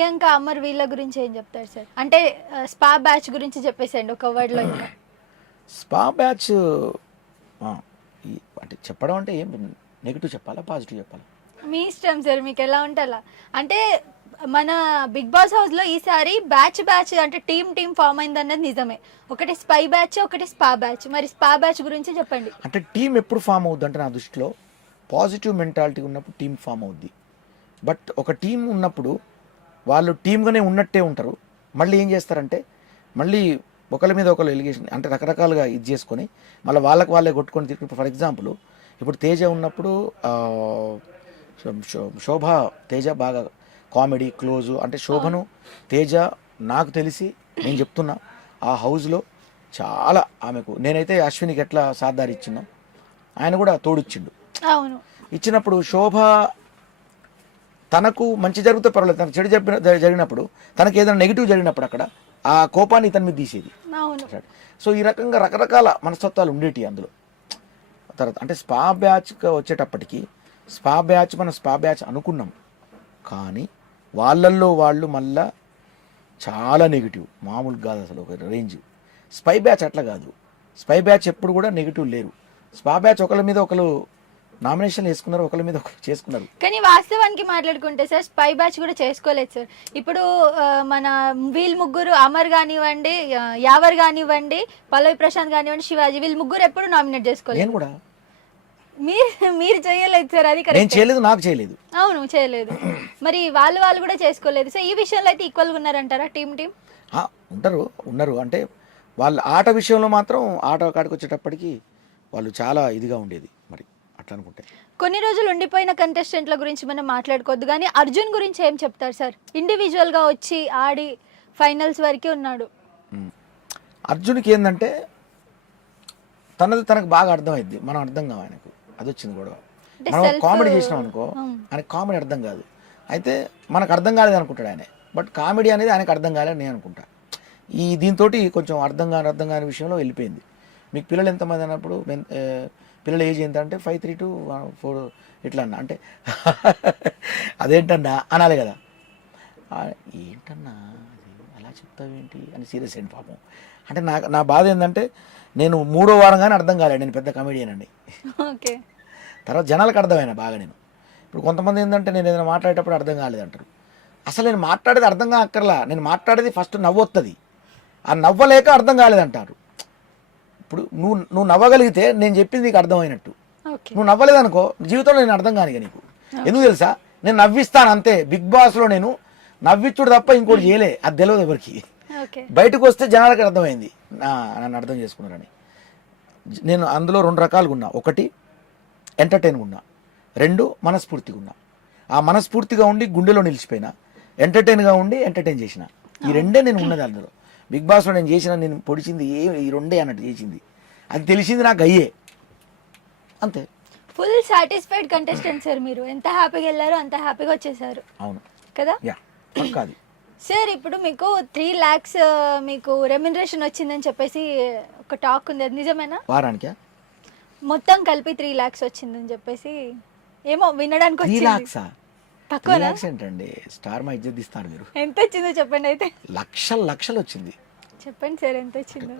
ప్రియాంక అమర్ వీళ్ళ గురించి ఏం చెప్తారు సార్? అంటే స్పా బ్యాచ్ గురించి చెప్పేసేయండి ఒక వర్డ్ లో. ఇంకా స్పా బ్యాచ్ అంటే చెప్పడం అంటే ఏం నెగిటివ్ చెప్పాలా పాజిటివ్ చెప్పాలా? మీ ఇష్టం సార్, మీకు ఎలా ఉంటే అలా. అంటే మన బిగ్ బాస్ హౌస్ లో ఈసారి బ్యాచ్ బ్యాచ్ అంటే టీమ్ ఫామ్ అయింది అన్నది నిజమే. ఒకటి స్పై బ్యాచ్, ఒకటి స్పా బ్యాచ్. మరి స్పా బ్యాచ్ గురించి చెప్పండి. అంటే టీం ఎప్పుడు ఫామ్ అవుద్ది అంటే నా దృష్టిలో పాజిటివ్ మెంటాలిటీ ఉన్నప్పుడు టీం ఫామ్ అవుద్ది. బట్ ఒక టీం ఉన్నప్పుడు వాళ్ళు టీమ్గానే ఉన్నట్టే ఉంటారు. మళ్ళీ ఏం చేస్తారంటే మళ్ళీ ఒకరి మీద ఒకరు ఎలిగేషన్ అంటే రకరకాలుగా ఇది చేసుకొని మళ్ళీ వాళ్ళకి వాళ్ళే కొట్టుకొని తిరిగి. ఫర్ ఎగ్జాంపుల్ ఇప్పుడు తేజ ఉన్నప్పుడు శోభ తేజ బాగా కామెడీ క్లోజు. అంటే శోభను తేజ నాకు తెలిసి నేను చెప్తున్నా ఆ హౌస్లో చాలా ఆమెకు, నేనైతే అశ్వినికి ఎట్లా సాధారి ఇచ్చినా ఆయన కూడా తోడిచ్చిండు. అవును, ఇచ్చినప్పుడు శోభ తనకు మంచి జరిగితే పర్వాలేదు, తనకు చెడు జరిగినప్పుడు తనకు ఏదైనా నెగిటివ్ జరిగినప్పుడు అక్కడ ఆ కోపాన్ని ఇతని మీద తీసేది. సో ఈ రకంగా రకరకాల మనస్తత్వాలు ఉండేటి అందులో. తర్వాత అంటే స్పా బ్యాచ్గా వచ్చేటప్పటికి మనం స్పా బ్యాచ్ అనుకున్నాం, కానీ వాళ్ళల్లో వాళ్ళు మళ్ళా చాలా నెగిటివ్, మామూలు కాదు అసలు ఒక రేంజ్. స్పై బ్యాచ్ అట్లా కాదు. స్పై బ్యాచ్ ఎప్పుడు కూడా నెగిటివ్ లేరు. స్పా బ్యాచ్ ఒకరి మీద ఒకరు నామినేషన్ వేసుకున్నారు, ఒకరి మీద ఒకరు చేసుకున్నారు. కానీ వాస్తవానికి మాట్లాడుకుంటే సార్ స్పై బ్యాచ్ కూడా చేసుకోలేదు సార్. ఇప్పుడు మన వీళ్ళు ముగ్గురు అమర్ కానివ్వండి, యావర్ కానివ్వండి, పల్లవి ప్రశాంత్ కానివ్వండి, శివాజీ, వీళ్ళు ముగ్గురు ఎప్పుడు నామినేట్ చేసుకోలేదు. నేను కూడా మీరు చేయలేదు సార్, అది నేను చేయలేదు, నాకు చేయలేదు. అవును చేయలేదు. మరి వాళ్ళు కూడా చేసుకోలేదు. సో ఈ విషయంలో అయితే ఈక్వల్గా ఉన్నారంటారా టీం? ఉన్నారు అంటే వాళ్ళ ఆట విషయంలో మాత్రం ఆట కాడికి వచ్చేటప్పటికి వాళ్ళు చాలా ఇదిగా ఉండేది. మరి అట్లా అనుకుంటే కొన్ని రోజులు ఉండిపోయిన కంటెస్టెంట్ల గురించి మనం మాట్లాడుకోవద్దు, కానీ అర్జున్ గురించి ఏం చెప్తారు సార్? ఇండివిజువల్గా వచ్చి ఆడి ఫైనల్స్ వరకే ఉన్నాడు. అర్జున్కి ఏంటంటే తనకు బాగా అర్థమైంది, మనం అర్థం కావు ఆయనకు. అది వచ్చింది గొడవ. మనం కామెడీ చేసినాం అనుకో, ఆయనకు కామెడీ అర్థం కాదు. అయితే మనకు అర్థం కాలేదు అనుకుంటాడు ఆయన, బట్ కామెడీ అనేది ఆయనకు అర్థం కాలేదని నేను అనుకుంటా. ఈ దీంతో కొంచెం అర్థం కాని విషయంలో వెళ్ళిపోయింది. మీకు పిల్లలు ఎంతమంది అన్నప్పుడు పిల్లల ఏజ్ ఎంత అంటే 5, 3 to 4 ఇట్లా అన్న అంటే అదేంటన్నా అనాలి కదా. ఏంటన్నా అలా చెప్తావేంటి అని సీరియస్ అయింది పాపం. అంటే నా బాధ ఏంటంటే నేను 3వ వారంగానే అర్థం కాలేదు నేను పెద్ద కమెడియన్ అండి. ఓకే, తర్వాత జనాలకు అర్థమైనా బాగా. నేను ఇప్పుడు కొంతమంది ఏంటంటే నేను ఏదైనా మాట్లాడేటప్పుడు అర్థం కాలేదంటారు. అసలు నేను మాట్లాడేది అర్థం కాక్కర్లా, నేను మాట్లాడేది ఫస్ట్ నవ్వొస్తుంది, ఆ నవ్వలేక అర్థం కాలేదంటారు. ఇప్పుడు నువ్వు నవ్వగలిగితే నేను చెప్పింది నీకు అర్థమైనట్టు. నువ్వు నవ్వలేదనుకో జీవితంలో నేను అర్థం కానిగా నీకు. ఎందుకు తెలుసా, నేను నవ్విస్తాను అంతే. బిగ్ బాస్లో నేను నవ్విచ్చుడు తప్ప ఇంకోటి చేయలే, అది తెలియదు ఎవరికి. బయటకు వస్తే జనాలకు అర్థమైంది నన్ను అర్థం చేసుకున్నారని. నేను అందులో 2 రకాలుగా ఉన్నా. ఒకటి ఎంటర్టైన్గా ఉన్నా, 2 మనస్ఫూర్తిగా ఉన్నా. ఆ మనస్ఫూర్తిగా ఉండి గుండెలో నిలిచిపోయినా, ఎంటర్టైన్గా ఉండి ఎంటర్టైన్ చేసిన. ఈ 2 నేను ఉన్నది అందులో. బిగ్ బాస్లో నేను చేసిన, నేను పొడిచింది ఈ 2 అన్నట్టు చేసింది. అది తెలిసింది నాకు అయ్యే అంతే. ఫుల్ సాటిస్ఫైడ్ కంటెస్టెంట్ సార్ మీరు. ఎంత హ్యాపీగా వెళ్ళారో అంత హ్యాపీగా వచ్చేసారు. అవును కదా. పక్కాది సార్. ఇప్పుడు మీకు 3 lakhs మీకు రెమ్యునరేషన్ వచ్చిందని చెప్పేసి ఒక టాక్ ఉంది, అది నిజమేనా? వారానికి మొత్తం కలిపి 3 lakhs వచ్చిందని చెప్పేసి ఏమో వినడానికి వచ్చింది. తక్కువ ఏంటండి, స్టార్ మా ఇజ్జత్ ఇస్తారు మీరు. ఎంత వచ్చిందో చెప్పండి అయితే. లక్షలు వచ్చింది. చెప్పండి సార్ ఎంత వచ్చిందో.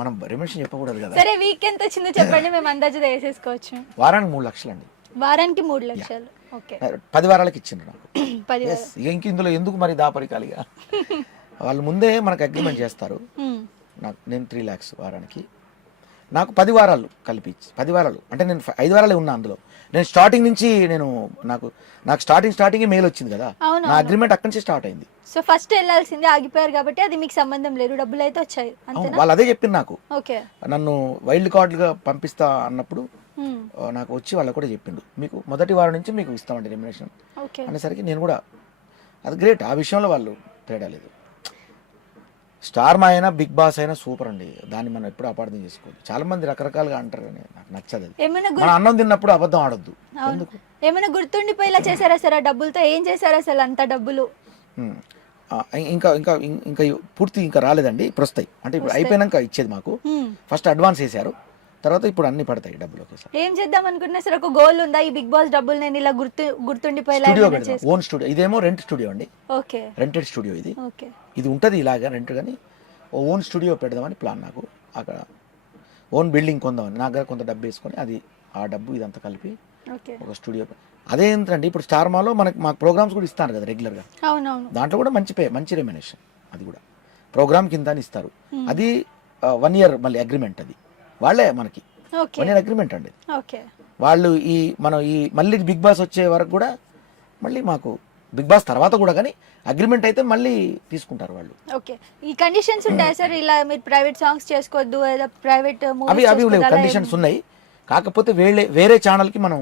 మనం రెమ్యునరేషన్ చెప్పకూడదు కదా. సరే వీక్ ఎంత వచ్చిందో చెప్పండి, మేము అందాజు వేసేసుకోవచ్చు. వారానికి 3 లక్షలు అండి. వారానికి 3 లక్షలు. ఓకే, 10 వారాలకి ఇచ్చిండ్రు నాకు. 10 ఇంక ఇందులో ఎందుకు మరి దాపరికాలిగా. వాళ్ళు ముందే మనకు అగ్రిమెంట్ చేస్తారు. నేను 3 lakhs వారానికి, నాకు 10 వారాలు కలిపి 10 వారాలు అంటే నేను 5 వారాలే ఉన్నా అందులో. నేను స్టార్టింగ్ నుంచి నాకు స్టార్టింగ్ మెయిల్ వచ్చింది కదా, నా అగ్రిమెంట్ అక్కడి నుంచి స్టార్ట్ అయింది. సో ఫస్ట్ వెళ్ళాల్సిందే, ఆగిపోయారు కాబట్టి అది మీకు సంబంధం లేదు, డబ్బులు అయితే వచ్చాయి. వాళ్ళు అదే చెప్పింది నాకు. ఓకే, నన్ను వైల్డ్ కార్డుగా పంపిస్తా అన్నప్పుడు నాకు వచ్చి వాళ్ళు కూడా చెప్పిండు, మీకు మొదటి వారం నుంచి మీకు ఇస్తామండి రెమ్యునరేషన్ అనేసరికి నేను కూడా అది గ్రేట్. ఆ విషయంలో వాళ్ళు తేడా లేదు. స్టార్ మా అయినా బిగ్ బాస్ అయినా సూపర్ అండి, దాన్ని మనం ఎప్పుడు అపార్థం చేసుకోవద్దు. చాలా మంది రకరకాలుగా అంటారు, నాకు నచ్చదు. మన అన్నం తిన్నప్పుడు అబద్ధం ఆడొద్దు. ఎందుకు, ఏమైనా గుర్తుండిపోయేలా చేశారా సార్? ఆ డబ్బులతో ఏం చేశారా అసలు అంత డబ్బులు? ఇంకా ఇంకా ఇంకా పూర్తి ఇంకా రాలేదండి, ఇప్పుడు వస్తాయి. అంటే ఇప్పుడు అయిపోయినాక ఇచ్చేది మాకు. ఫస్ట్ అడ్వాన్స్ వేశారు, తర్వాత ఇప్పుడు అన్ని పడతాయి డబ్బులు ఒకేసారి. ఏం చేద్దాం అనుకుంటున్నా సార్? ఒక గోల్ ఉందా ఈ బిగ్ బాస్ డబ్బులు నేను ఇలా గుర్తుండిపోయేలా స్టూడియో ఏమైనా పెడదాం, చేసుకో- ఓన్ స్టూడియో. ఇదేమో రెంట్ స్టూడియో అండి, ఓకే రెంటెడ్ స్టూడియో ఇది. ఓకే ఇది ఉంటుంది ఇలాగా రెంట్, కానీ ఓన్ స్టూడియో పెడదామని ప్లాన్ నాకు. అక్కడ ఓన్ బిల్డింగ్ కొందామని, నా దగ్గర కొంత డబ్బు వేసుకొని అది ఆ డబ్బు ఇదంతా కలిపి ఓకే ఒక స్టూడియో. అదేంటండి ఇప్పుడు స్టార్ మాలో మాకు ప్రోగ్రామ్స్ కూడా ఇస్తారు కదా రెగ్యులర్గా, అవునవును దాంట్లో కూడా మంచి రెమ్యునేషన్. అది కూడా ప్రోగ్రామ్ కింద అని ఇస్తారు. అది 1 year మళ్ళీ అగ్రిమెంట్, అది వాళ్ళే మనకి ఓకే 1 year అగ్రిమెంట్ అండి. ఓకే వాళ్ళు మనం మళ్ళీ బిగ్ బాస్ వచ్చే వరకు కూడా మళ్ళీ మాకు బిగ్ బాస్ తర్వాత కూడా కానీ అగ్రిమెంట్ అయితే మళ్ళీ తీసుకుంటారు వాళ్ళు. ఓకే ఈ కండిషన్స్ ఉంటాయా సార్? ఇలా మీరు ప్రైవేట్ సాంగ్స్ చేసుకోవద్దు, ఏదో ప్రైవేట్ అవి లేవు, కండిషన్స్ ఉన్నాయి. కాకపోతే వేరే ఛానల్కి మనం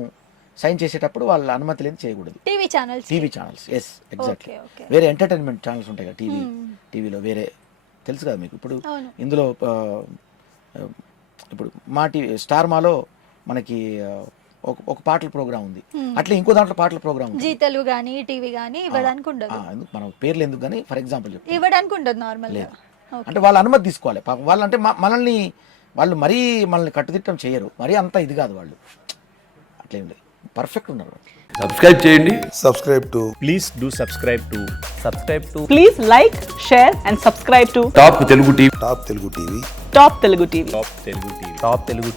సైన్ చేసేటప్పుడు వాళ్ళ అనుమతి లేని చేయకూడదు. TV channels yes exactly. Okay వేరే ఎంటర్టైన్మెంట్ ఛానల్స్ ఉంటాయి కదా టీవీలో వేరే, తెలుసు కదా మీకు. ఇప్పుడు అవును. ఇందులో ఇప్పుడు మా టీవీ స్టార్ మాలో మనకి ఒక పాటల ప్రోగ్రామ్ ఉంది, అట్లా ఇంకో దాంట్లో పాటల ప్రోగ్రామ్ ఉంది. జీ తెలుగు కానీ టీవీ కానీ ఇవ్వడానికి ఉండదు. ఎందుకు మన పేర్లు ఎందుకు కానీ, ఫర్ ఎగ్జాంపుల్ చెప్పి ఇవ్వడానికి ఉండదు నార్మల్ గా. అంటే వాళ్ళ అనుమతి తీసుకోవాలి పాపం. వాళ్ళు అంటే వాళ్ళు మరీ మనల్ని కట్టుదిట్టం చేయరు, మరీ అంతా ఇది కాదు వాళ్ళు, అట్లేం లేదు, పర్ఫెక్ట్ ఉన్నారు. సబ్స్క్రైబ్ చేయండి. subscribe to Please do subscribe to Please like, share and subscribe to top Telugu TV. Top Telugu TV. Top Telugu TV. Top Telugu TV.